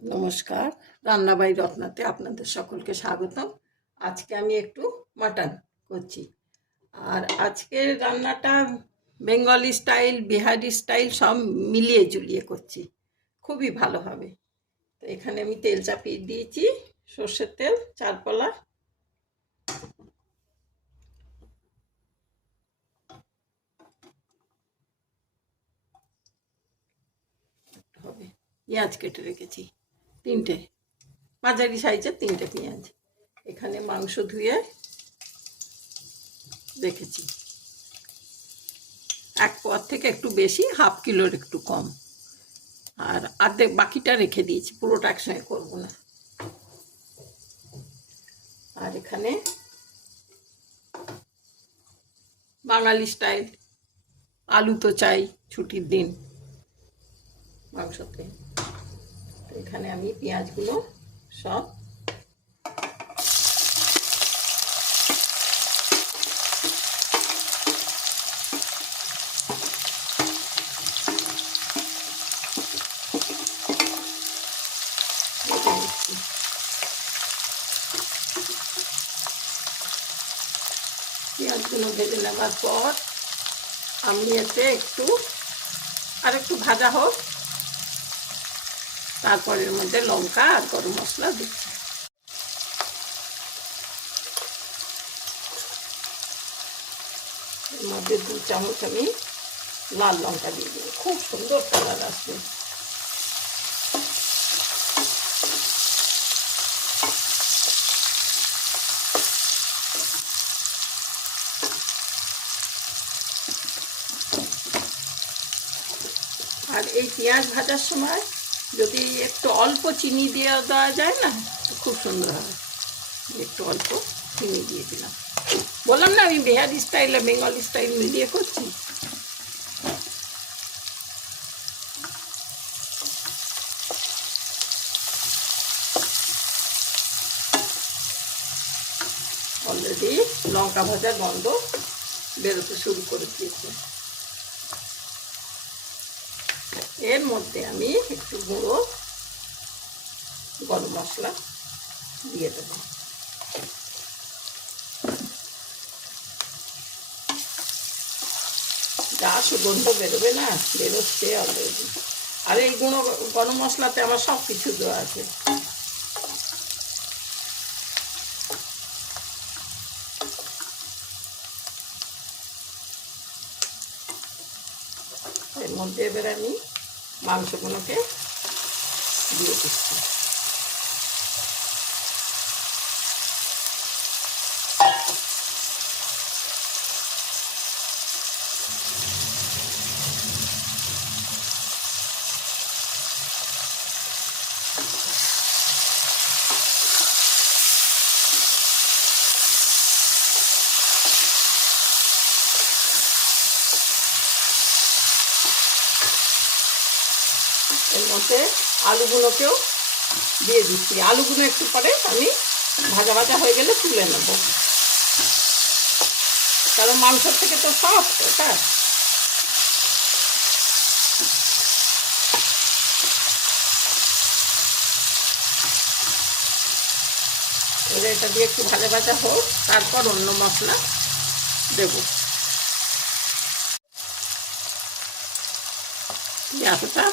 নমস্কার, রান্নাবাই রত্নাতে আপনাদের সকলকে স্বাগতম। আজকে আমি একটু মাটন করছি। আর আজকের রান্নাটা বেঙ্গলি স্টাইল, বিহারি স্টাইল সব মিলিয়ে ঝুলিয়ে করছি। খুবই ভালো হবে। তো এখানে আমি তেল চাপিয়ে দিয়েছি, সর্ষের তেল 4 পলা। হবে পেঁয়াজ কেটে রেখেছি 3টে, মাঝারি সাইজের 3টে পেঁয়াজ। এখানে মাংস ধুয়ে রেখেছি, 1 পোয়ার থেকে একটু বেশি, হাফ কিলোর একটু কম। আর অর্ধেক বাকিটা রেখে দিয়েছি, পুরোটা একসঙ্গে করবো না। আর এখানে বাঙালি স্টাইল আলু তো চাই ছুটির দিন মাংসতে। তো এখানে আমি পেঁয়াজগুলো সব ভেজে নিচ্ছি। পেঁয়াজগুলো ভেজে নেবার পর আমি এতে একটু ভাজা হোক, তারপর এর মধ্যে লঙ্কা আর গরম মশলা দিচ্ছি। এর মধ্যে 2 চামচ আমি লাল লঙ্কা দিয়ে দেবো, খুব সুন্দর কালার আসবে। আর এই পেঁয়াজ ভাজার সময় যদি একটু অল্প চিনি দিয়ে দেওয়া যায় না, খুব সুন্দর হবে। একটু অল্প চিনি দিয়ে দিলাম। বললাম না আমি বিহারি স্টাইল আর বেঙ্গলি স্টাইল মিলিয়ে করছি। অলরেডি লঙ্কা ভাজার গন্ধ বেরোতে শুরু করে দিয়েছে। এর মধ্যে আমি একটু গুঁড়ো গরম মশলা দিয়ে দেবো। যা সুগন্ধ বেরোবে না, বেরোচ্ছে অলরেডি। আর এই গুঁড়ো গরম মশলাতে আমার সব কিছু দেওয়া আছে। এর মধ্যে এবার আমি মাংসগুলোকে দিয়ে দিচ্ছি। এর মধ্যে আলুগুলোকেও দিয়ে দিচ্ছি। আলুগুলো একটু পরে আমি ভাজা ভাজা হয়ে গেলে তুলে নেব, কারণ মাংসের থেকে তো সফট এটা। এবার এটা দিয়ে একটু ভাজা ভাজা হোক, তারপর অন্য মশলা দেব। এতটা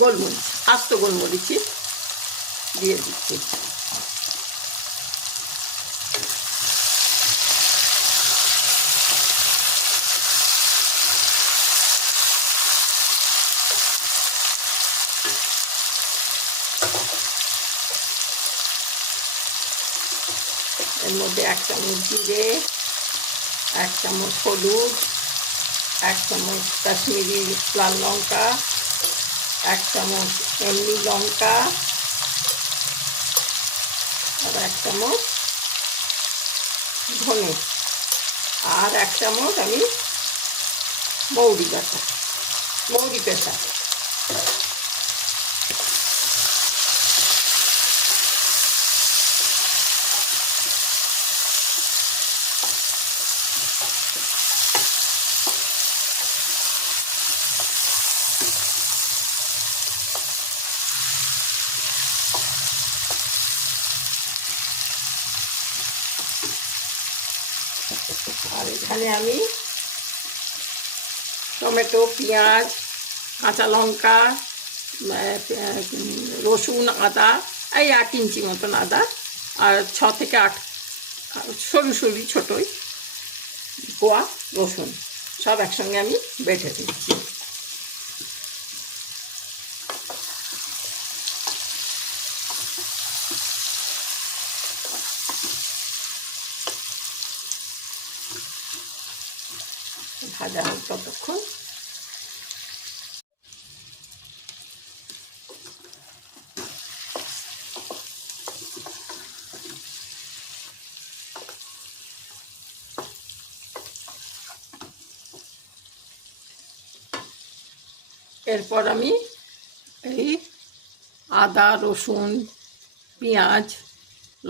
গোলমরিচ, আস্ত গোলমরিচই দিয়ে দিচ্ছি। এর মধ্যে 1 চামচ জিরে, 1 চামচ হলুদ, 1 চামচ কাশ্মীরি লাল লঙ্কা, 1 চামচ এমনি লঙ্কা, আর 1 চামচ ধনে, আর 1 চামচ আমি মৌরি বাটা, মৌরি পেঁচা। আর এখানে আমি টমেটো, পেঁয়াজ, কাঁচা লঙ্কা, রসুন, আদা, এই 1 ইঞ্চি মতন আদা, আর 6 থেকে 8 সরু সরু ছোটোই কোয়া রসুন সব একসঙ্গে আমি বেটে দিচ্ছি। ভাজা হোক ততক্ষণ। এরপর আমি এই আদা, রসুন, পেঁয়াজ,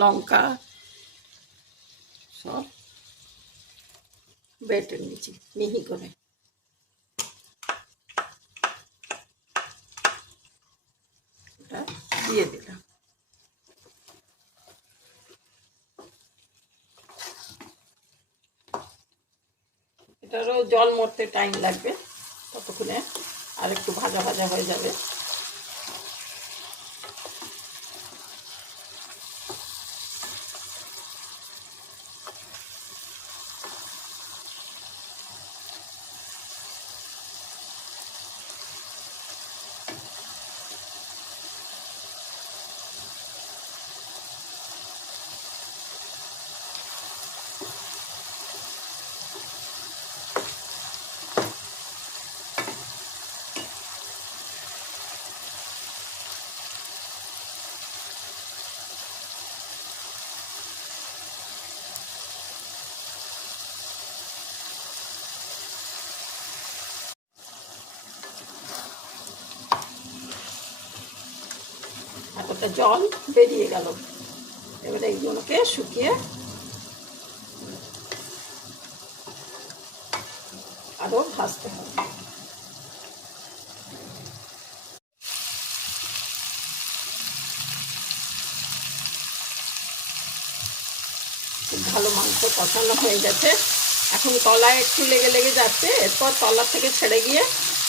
লঙ্কা সব বেটে নিয়েছি মিহি করে। এটা দিয়ে দিলাম। এটারও জল মরতে টাইম লাগবে, ততক্ষণে আর একটু ভাজা ভাজা হয়ে যাবে। এতটা জল বেরিয়ে গেল। এবারে এইগুলোকে শুকিয়ে আরও ভাজতে হবে। খুব ভালো মাংস কষানো হয়ে গেছে। এখন তলায় একটু লেগে লেগে যাচ্ছে, এরপর তলা থেকে ছেড়ে গিয়ে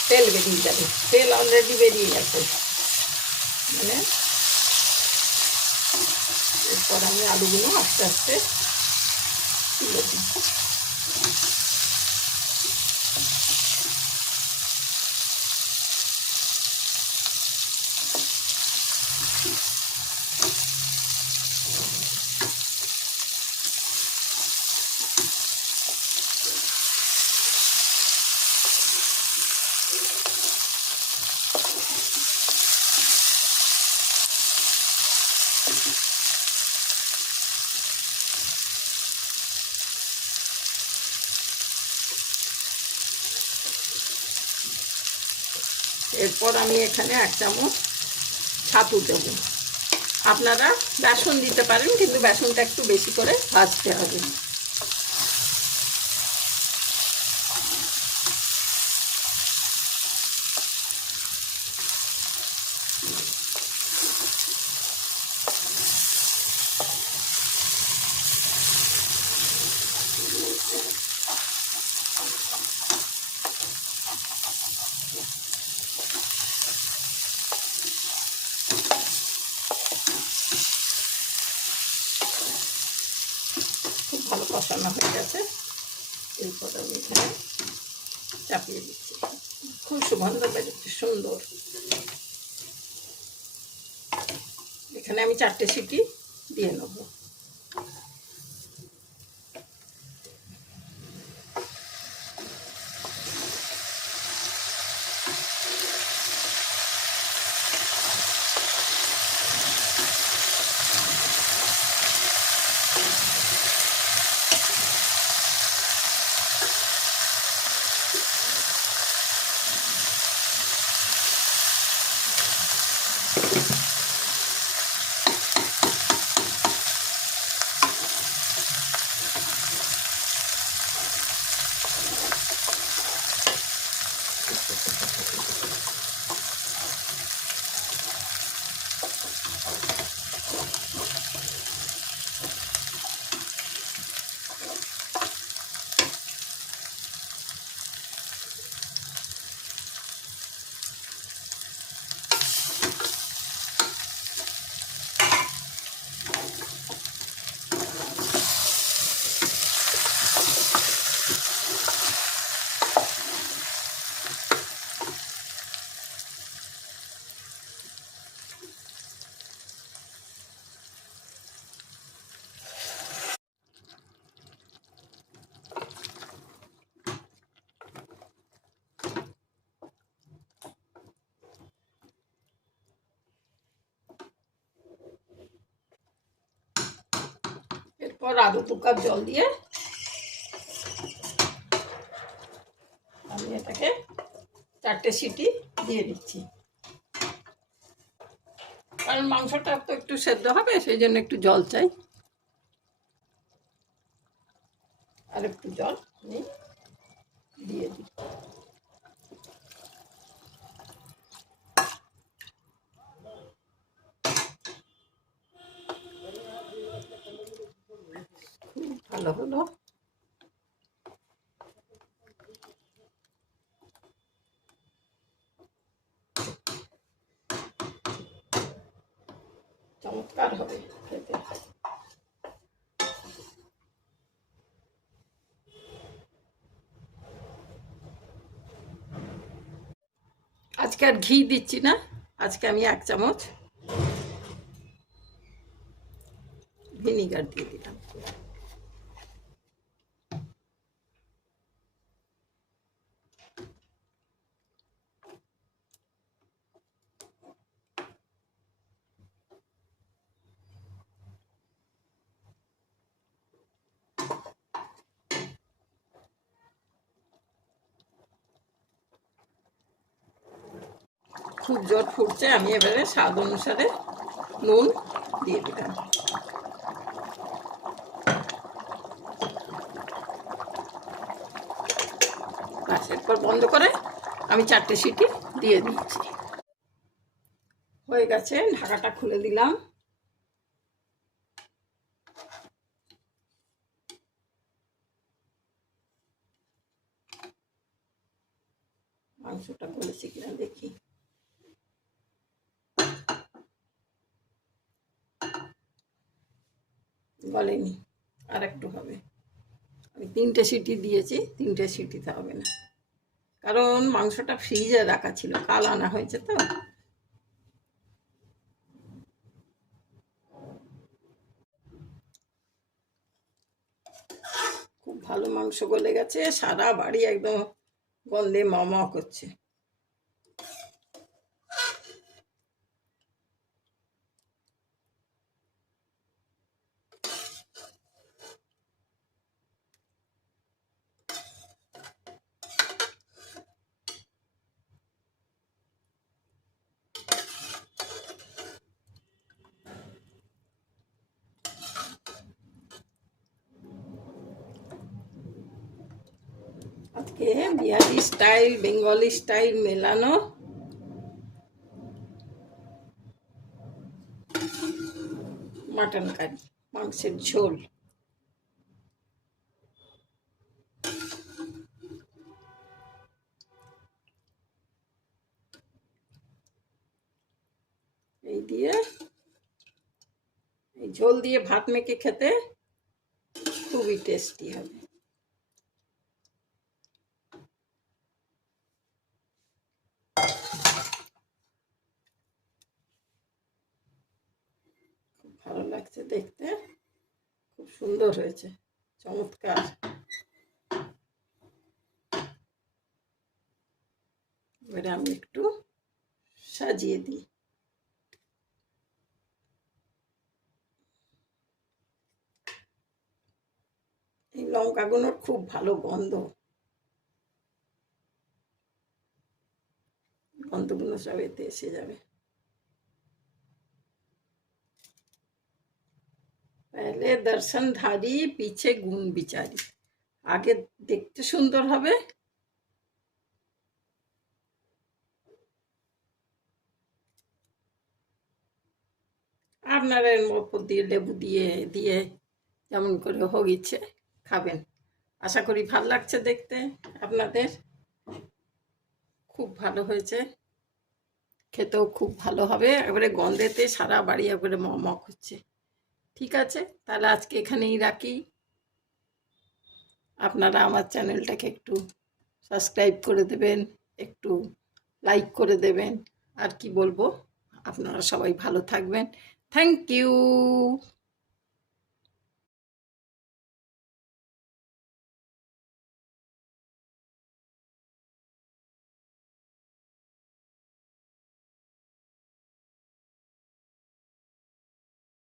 তেল বেরিয়ে যাবে। তেল অলরেডি বেরিয়ে গেছে। মানে এরপর আমি আলুগুলো আস্তে আস্তে তুলে দিই। এরপর আমি এখানে 1 চামচ ছাতু দেব। আপনারা বেসন দিতে পারেন, কিন্তু বেসনটা একটু বেশি করে ভাজতে হবে। খুব ভালো কষানো হয়ে গেছে। এরপর আমি এখানে চাপিয়ে দিচ্ছি। খুব সুগন্ধ বেরোচ্ছে সুন্দর। এখানে আমি 4টে সিটি দিয়ে নেব। এরপর আরও 2 কাপ জল দিয়ে আমি এটাকে 4টে সিটি দিয়ে দিচ্ছি, কারণ মাংসটা তো একটু সেদ্ধ হবে, সেই জন্য একটু জল চাই। আর একটু জল আমি দিয়ে দিই। খুব ভালো হলো। চমৎকার হবে খেতে। আজকে আর ঘি দিচ্ছি না, আজকে আমি 1 চামচ ভিনিগার দিয়ে দিলাম। খুব জোর ফুটছে, আমি এবারে স্বাদ অনুসারে নুন দিয়ে দিলাম। এরপর বন্ধ করে আমি 4টে সিটি দিয়ে দিচ্ছি। হয়ে গেছে, ঢাকাটা খুলে দিলাম। মাংসটা গলেছে কিনা দেখি। গলেনি, আর একটু হবে। আমি 3টে সিটি দিয়েছি, 3টে সিটিতে হবে না, কারণ মাংসটা ফ্রিজে রাখা ছিল, কাল আনা হয়েছে তো। খুব ভালো মাংস গলে গেছে, সারা বাড়ি একদম গন্ধে মা করছে। আজকে বিহারি স্টাইল বেঙ্গলি স্টাইল মেলানো মাটন কারি, মাংসের ঝোল। এই দিয়ে, এই ঝোল দিয়ে ভাত মেখে খেতে খুবই টেস্টি হবে। খুব ভালো লাগছে দেখতে, খুব সুন্দর হয়েছে, চমৎকার। এবারে আমি একটু সাজিয়ে দিই। এই লঙ্কাগুলোর খুব ভালো গন্ধগুলো সব এতে এসে যাবে। पहले दर्शनधारी पीछे गुण বিচারি। আগে দেখতে সুন্দর হবে, আপনারা এর উপর দিয়ে লেবু দিয়ে দিয়ে যেমন করে হোক ইচ্ছে খাবেন। আশা করি ভালো লাগছে দেখতে আপনাদের, খুব ভালো হয়েছে, খেতেও খুব ভালো হবে। এবারে গন্ধেতে সারা বাড়ি একবারে মক হচ্ছে। ঠিক আছে, তাহলে আজকে এখানেই রাখি। আপনারা আমার চ্যানেলটাকে একটু সাবস্ক্রাইব করে দেবেন, একটু লাইক করে দেবেন। আর কি বলবো, আপনারা সবাই ভালো থাকবেন। Thank you.